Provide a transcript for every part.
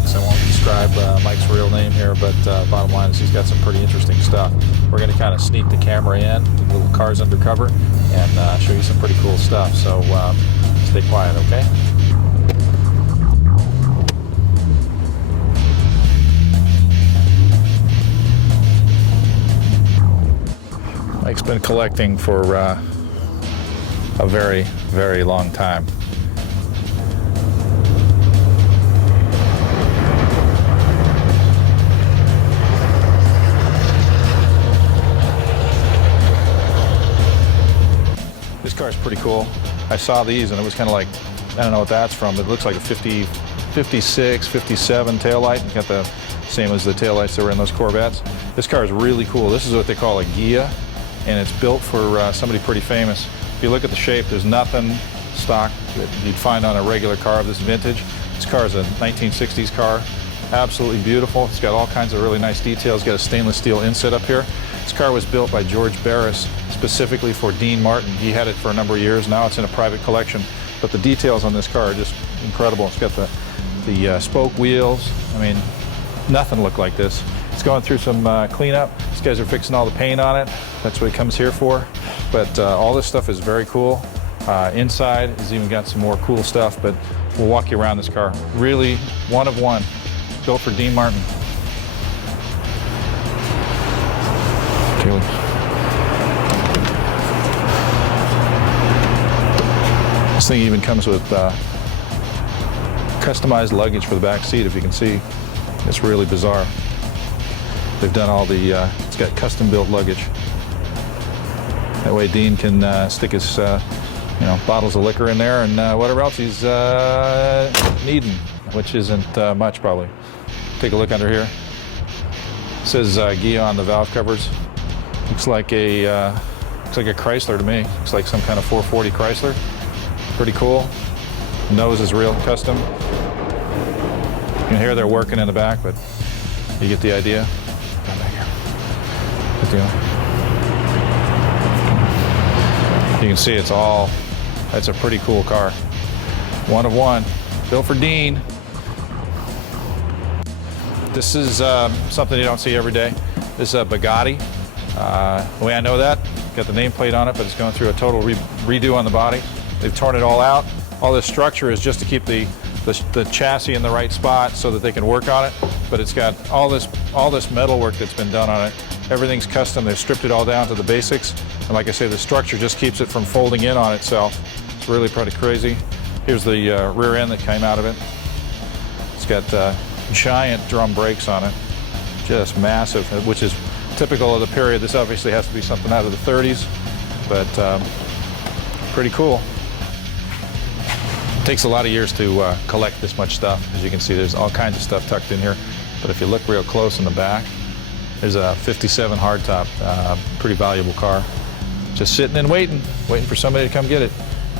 Mike's. I won't describe Mike's real name here, but bottom line is he's got some pretty interesting stuff. We're going to kind of sneak the camera in, the little cars undercover, and show you some pretty cool stuff. So stay quiet, okay? Mike's been collecting for a very, very long time. This car is pretty cool. I saw these and it was kind of like, I don't know what that's from, but it looks like a 56, 57 taillight. It's got the same as the taillights that were in those Corvettes. This car is really cool. This is what they call a Ghia, and it's built for somebody pretty famous. If you look at the shape, there's nothing stock that you'd find on a regular car of this vintage. This car is a 1960s car, absolutely beautiful. It's got all kinds of really nice details. It's got a stainless steel inset up here. This car was built by George Barris specifically for Dean Martin. He had it for a number of years. Now it's in a private collection, but the details on this car are just incredible. It's got the spoke wheels. I mean, nothing looked like this. It's going through some cleanup. These guys are fixing all the paint on it. That's what it comes here for. But all this stuff is very cool. Inside has even got some more cool stuff, but we'll walk you around this car. Really one of one, built for Dean Martin. This thing even comes with customized luggage for the back seat, if you can see. It's really bizarre. They've done all the, it's got custom built luggage. That way Dean can stick his bottles of liquor in there and whatever else he's needing, which isn't much probably. Take a look under here. It says Ghia on the valve covers. Looks like a Chrysler to me. Looks like some kind of 440 Chrysler. Pretty cool. The nose is real custom. You can hear they're working in the back, but you get the idea. Come back here. You can see that's a pretty cool car. One of one, built for Dean. This is something you don't see every day. This is a Bugatti. The way I know that, got the nameplate on it, but it's going through a total redo on the body. They've torn it all out. All this structure is just to keep the chassis in the right spot so that they can work on it. But it's got all this metal work that's been done on it. Everything's custom. They've stripped it all down to the basics. And like I say, the structure just keeps it from folding in on itself. It's really pretty crazy. Here's the rear end that came out of it. It's got giant drum brakes on it. Just massive, which is typical of the period. This obviously has to be something out of the 30s, but pretty cool. It takes a lot of years to collect this much stuff. As you can see, there's all kinds of stuff tucked in here. But if you look real close in the back, there's a 57 hardtop, pretty valuable car. Just sitting and waiting for somebody to come get it.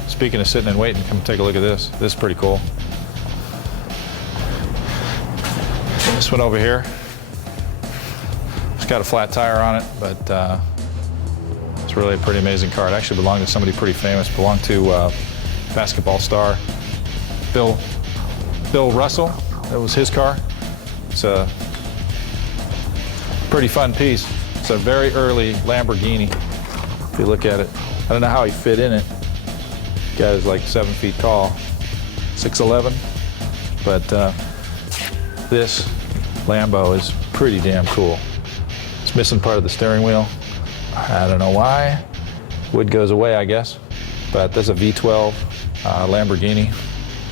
Speaking of sitting and waiting, come take a look at this. This is pretty cool. This one over here, it's got a flat tire on it, but it's really a pretty amazing car. It actually belonged to somebody pretty famous. It belonged to basketball star Bill Russell. That was his car. It's a pretty fun piece. It's a very early Lamborghini. If you look at it, I don't know how he fit in it. The guy is like 7 feet tall, 6'11", but this Lambo is pretty damn cool. It's missing part of the steering wheel. I don't know why. Wood goes away, I guess. But there's a V12 Lamborghini.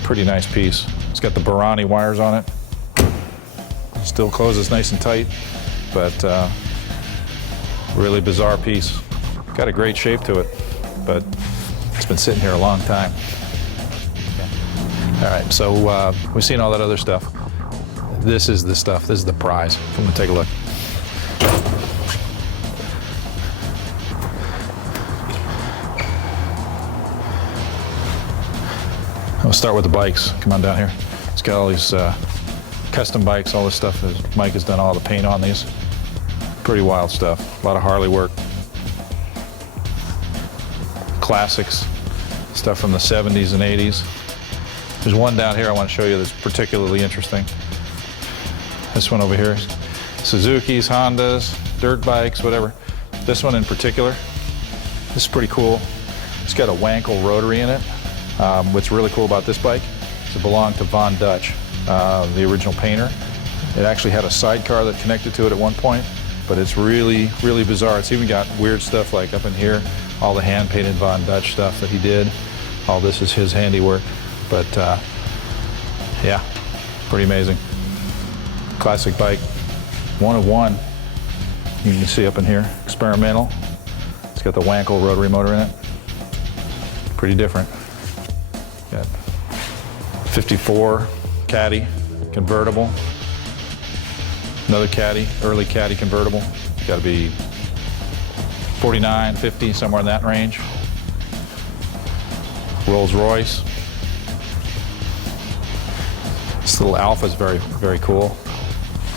Pretty nice piece. It's got the Barani wires on it. Still closes nice and tight, but really bizarre piece. Got a great shape to it, but it's been sitting here a long time. All right, so we've seen all that other stuff. This is the stuff. This is the prize. Come and take a look. We'll start with the bikes. Come on down here. It's got all these custom bikes, all this stuff. Mike has done all the paint on these. Pretty wild stuff. A lot of Harley work. Classics. Stuff from the 70s and 80s. There's one down here I want to show you that's particularly interesting. This one over here, Suzuki's, Hondas, dirt bikes, whatever. This one in particular, this is pretty cool. It's got a Wankel rotary in it. What's really cool about this bike is it belonged to Von Dutch, the original painter. It actually had a sidecar that connected to it at one point, but it's really, really bizarre. It's even got weird stuff like up in here, all the hand-painted Von Dutch stuff that he did. All this is his handiwork, but yeah, pretty amazing. Classic bike, one of one. You can see up in here, experimental. It's got the Wankel rotary motor in it. Pretty different. Got 54 Caddy convertible. Another Caddy, early Caddy convertible. Got to be 49, 50, somewhere in that range. Rolls Royce. This little Alpha is very, very cool.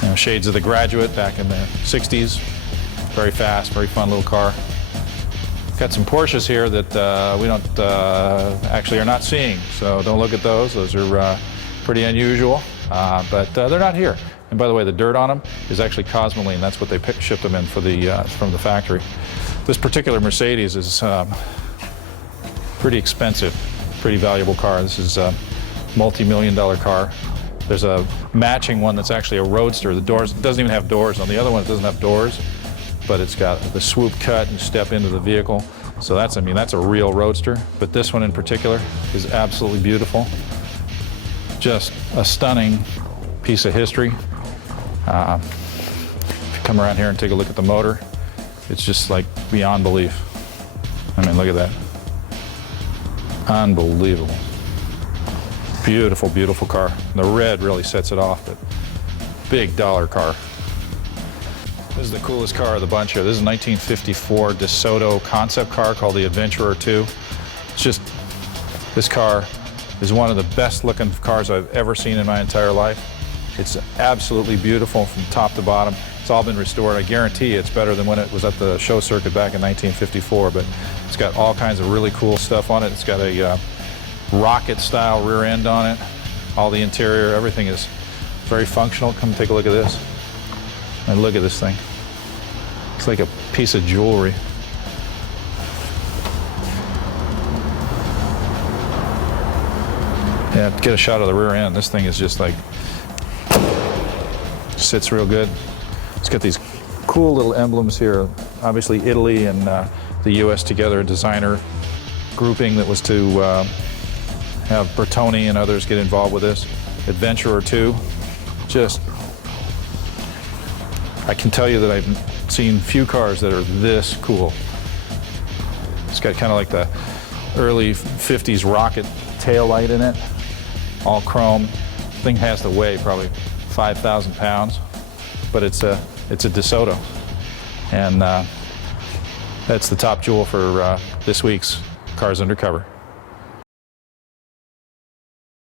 You know, shades of the Graduate back in the 60s. Very fast, very fun little car. Got some Porsches here that we don't actually are not seeing, so don't look at those. Those are pretty unusual, but they're not here. And by the way, the dirt on them is actually Cosmoline. That's what they shipped them in for from the factory. This particular Mercedes is pretty expensive, pretty valuable car. This is a multi-million-dollar car. There's a matching one that's actually a Roadster. The doors doesn't even have doors. On the other one, it doesn't have doors, but it's got the swoop cut and step into the vehicle. So that's, I mean, that's a real Roadster. But this one in particular is absolutely beautiful. Just a stunning piece of history. If you come around here and take a look at the motor, it's just like beyond belief. I mean, look at that. Unbelievable. Beautiful, beautiful car. The red really sets it off, but big dollar car. This is the coolest car of the bunch here. This is a 1954 DeSoto concept car called the Adventurer 2. It's just, this car is one of the best looking cars I've ever seen in my entire life. It's absolutely beautiful from top to bottom. It's all been restored. I guarantee it's better than when it was at the show circuit back in 1954, but it's got all kinds of really cool stuff on it. It's got a rocket style rear end on it. All the interior, everything is very functional. Come take a look at this. And look at this thing. It's like a piece of jewelry. Yeah, get a shot of the rear end. This thing is just like, sits real good. It's got these cool little emblems here. Obviously Italy and the US together, a designer grouping that was to have Bertoni and others get involved with this. Adventurer 2, just, I can tell you that I've seen few cars that are this cool. It's got kind of like the early 50s rocket tail light in it, all chrome. Thing has to weigh probably 5,000 pounds, but it's a DeSoto. And that's the top jewel for this week's Cars Undercover.